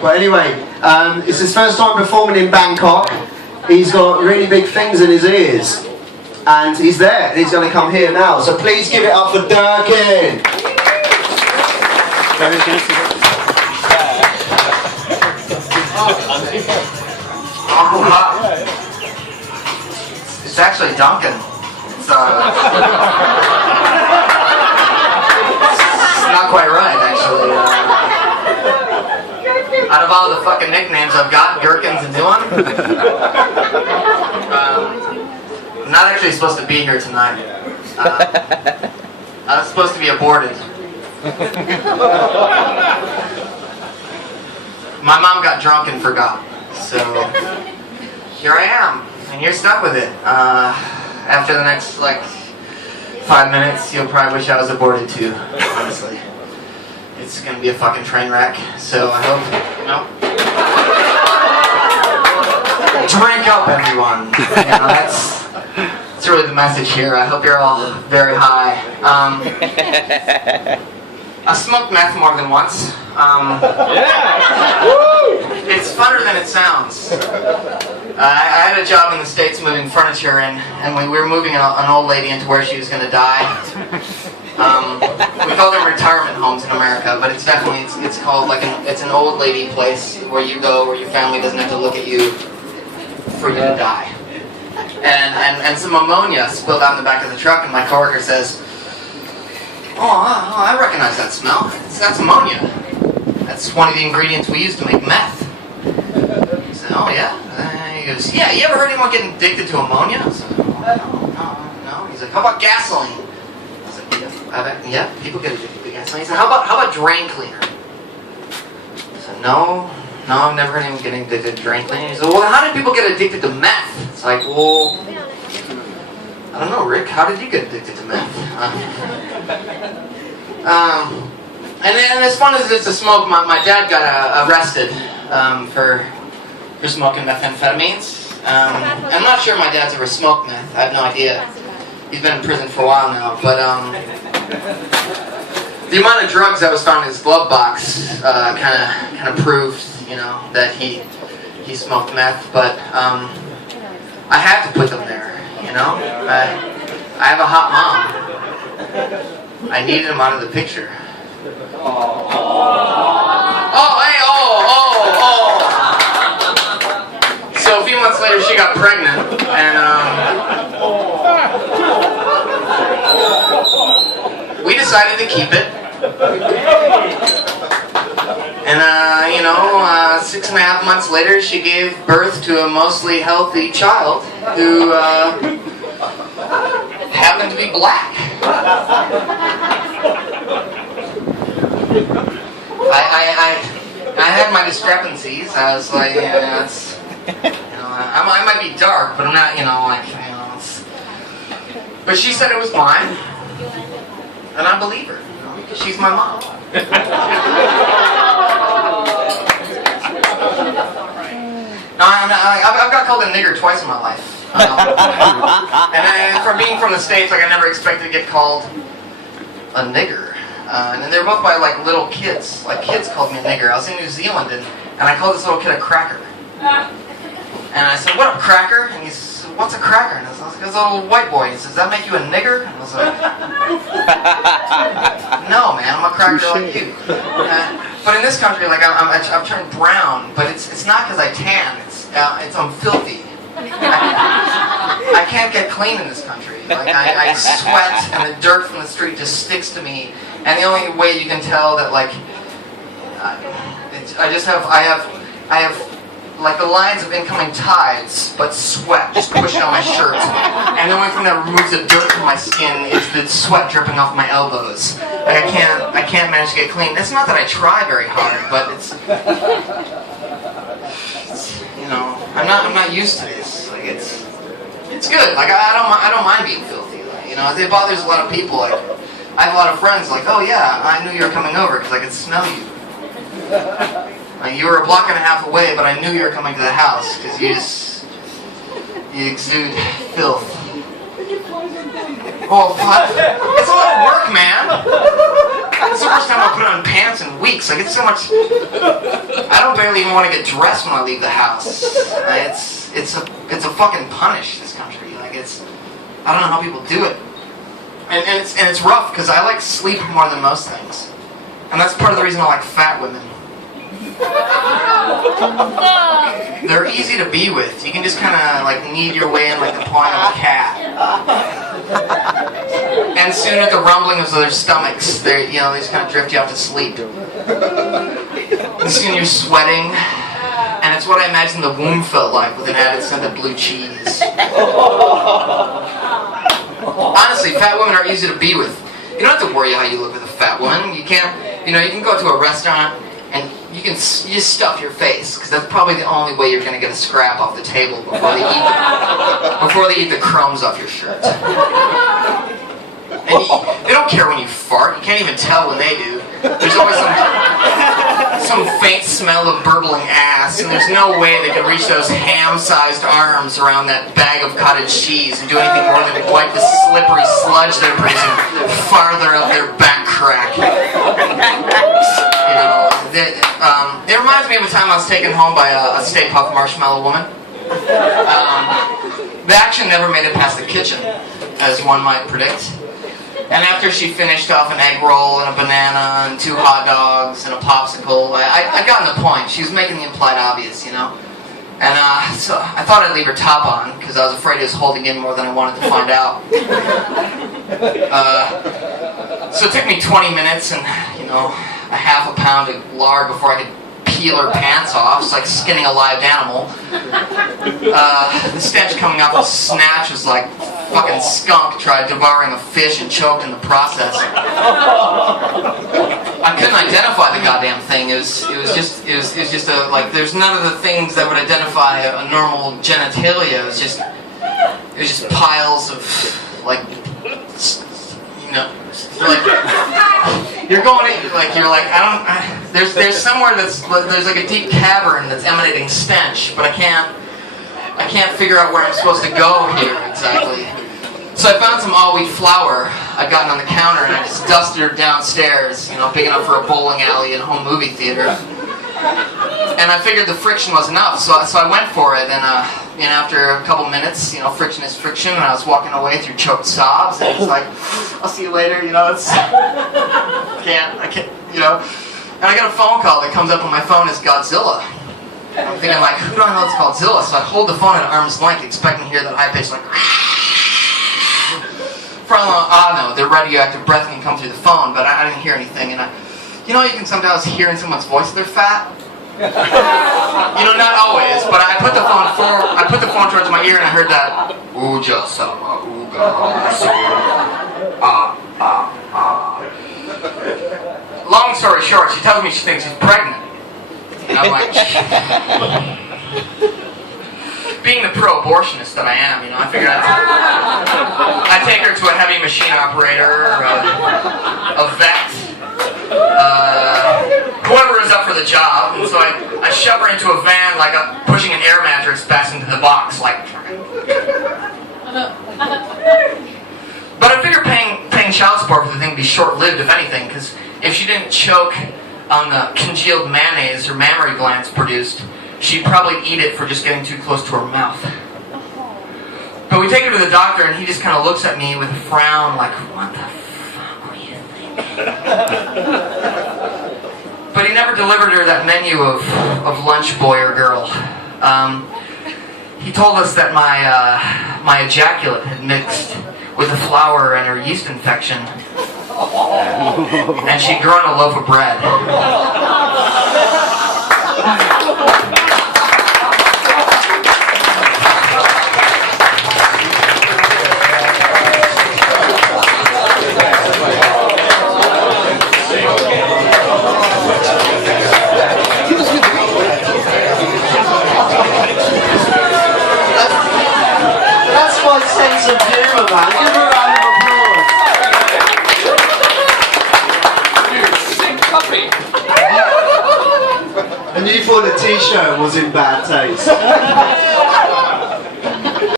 But anyway, it's his first time performing in Bangkok. He's got really big things in his ears. And he's there, and he's going to come here now. So please give it up for Duncan. It's actually Duncan. It's not quite right, actually. Out of all the fucking nicknames I've got, Gherkin's a new one. I'm not actually supposed to be here tonight. I was supposed to be aborted. My mom got drunk and forgot. So, here I am. And you're stuck with it. After the next, 5 minutes, you'll probably wish I was aborted too, honestly. It's gonna be a fucking train wreck, so I hope, drink up, everyone. That's really the message here. I hope you're all very high. I smoked meth more than once. It's funner than it sounds. I had a job in the States moving furniture, and we were moving an old lady into where she was going to die. We call them retirement homes in America, but it's definitely, it's called it's an old lady place where you go, where your family doesn't have to look at you for you to die. And some ammonia spilled out in the back of the truck, and my coworker says, oh, I recognize that smell. That's ammonia. That's one of the ingredients we use to make meth. I said, oh yeah? He goes, yeah, you ever heard anyone getting addicted to ammonia? I said, no. He's like, how about gasoline? I said, yeah, people get addicted to gasoline. He said, how about drain cleaner? I said, no, I've never heard anyone getting addicted to drain cleaner. He said, well, how did people get addicted to meth? It's like, well, I don't know, Rick, how did you get addicted to meth? And as fun as it's to smoke, my dad got arrested for smoking methamphetamines. I'm not sure my dad's ever smoked meth. I have no idea. He's been in prison for a while now. But the amount of drugs that was found in his glove box kind of proved, that he smoked meth. But I had to put them there. I have a hot mom. I needed him out of the picture. So a few months later, she got pregnant, and we decided to keep it. And 6.5 months later, she gave birth to a mostly healthy child who happened to be black. I had my discrepancies. I was like, I might be dark, but I'm not, But she said it was mine, and I believe her, because she's my mom. No, I've got called a nigger twice in my life. And from being from the States, I never expected to get called a nigger. And then they were both by little kids. Kids called me a nigger. I was in New Zealand and I called this little kid a cracker. And I said, what up, cracker? And he said, what's a cracker? And I was like, it's a little white boy. He says, does that make you a nigger? And I was like, no, man, I'm a cracker like you. But in this country, I've turned brown, but it's not because I tan. It's I'm filthy. I can't get clean in this country. I sweat, and the dirt from the street just sticks to me. And the only way you can tell that, I have the lines of incoming tides, but sweat just pushing on my shirt. And the only thing that removes the dirt from my skin is the sweat dripping off my elbows. I can't manage to get clean. It's not that I try very hard, but I'm not used to this. It's good. I don't mind being filthy. It bothers a lot of people. I have a lot of friends oh yeah, I knew you were coming over because I could smell you. You were a block and a half away, but I knew you were coming to the house because you exude filth. Oh, fuck. It's a lot of work, man. It's the first time I put on pants in weeks. It's so much. I don't barely even want to get dressed when I leave the house. It's a fucking punish, this country. Like I don't know how people do it. And it's rough because I like sleep more than most things. And that's part of the reason I like fat women. They're easy to be with. You can just kind of like knead your way in like the pawing of a cat. And soon at the rumbling of their stomachs, they just kind of drift you off to sleep. And soon you're sweating, and it's what I imagine the womb felt like with an added scent of blue cheese. Honestly, fat women are easy to be with. You don't have to worry how you look with a fat woman. You can't, you can go to a restaurant and you just stuff your face, because that's probably the only way you're going to get a scrap off the table before they eat the crumbs off your shirt. And they don't care when you fart. You can't even tell when they do. There's always some faint smell of burbling ass, and there's no way they can reach those ham-sized arms around that bag of cottage cheese and do anything more than wipe the slippery sludge they're producing farther up their back crack. It reminds me of a time I was taken home by a Stay Puft Marshmallow woman. The action never made it past the kitchen, as one might predict. And after she finished off an egg roll and a banana and 2 hot dogs and a popsicle, I'd gotten the point. She was making the implied obvious, And so I thought I'd leave her top on, because I was afraid it was holding in more than I wanted to find out. So it took me 20 minutes and, a half a pound of lard before I could peel her pants off. It's like skinning a live animal. The stench coming off the snatch was like fucking skunk tried devouring a fish and choked in the process. I couldn't identify the goddamn thing. It was just there's none of the things that would identify a normal genitalia. It was just piles of there's somewhere there's like a deep cavern that's emanating stench, but I can't figure out where I'm supposed to go here exactly. So I found some all-wheat flour I'd gotten on the counter, and I just dusted her downstairs, big enough for a bowling alley and home movie theater. And I figured the friction was enough, so I went for it, and after a couple minutes, friction is friction, and I was walking away through choked sobs, and it's like, I'll see you later, it's, I can't, and I got a phone call that comes up on my phone as Godzilla. And I'm thinking, like, who do I know that's Godzilla? So I hold the phone at arm's length, expecting to hear that high-pitched, like, from no, the radioactive breath can come through the phone, but I didn't hear anything, and you can sometimes hear in someone's voice that they're fat. Not always, but I put the phone towards my ear and I heard that Uja sama uga Long story short, she tells me she thinks she's pregnant. And I'm like, being the pro-abortionist that I am, I figured I'd take her to a heavy machine operator, a vet, whoever is up for the job, and so I shove her into a van like I'm pushing an air mattress back into the box, like. But I figure paying child support for the thing would be short-lived, if anything, because if she didn't choke on the congealed mayonnaise her mammary glands produced, she'd probably eat it for just getting too close to her mouth. But we take her to the doctor, and he just kind of looks at me with a frown, like, what the fuck were you thinking? But he never delivered her that menu of lunch boy or girl. He told us that my ejaculate had mixed with the flour and her yeast infection, and she'd grown a loaf of bread. That's my sense of humour, man. Give her a round of applause. And you thought the t-shirt was in bad taste.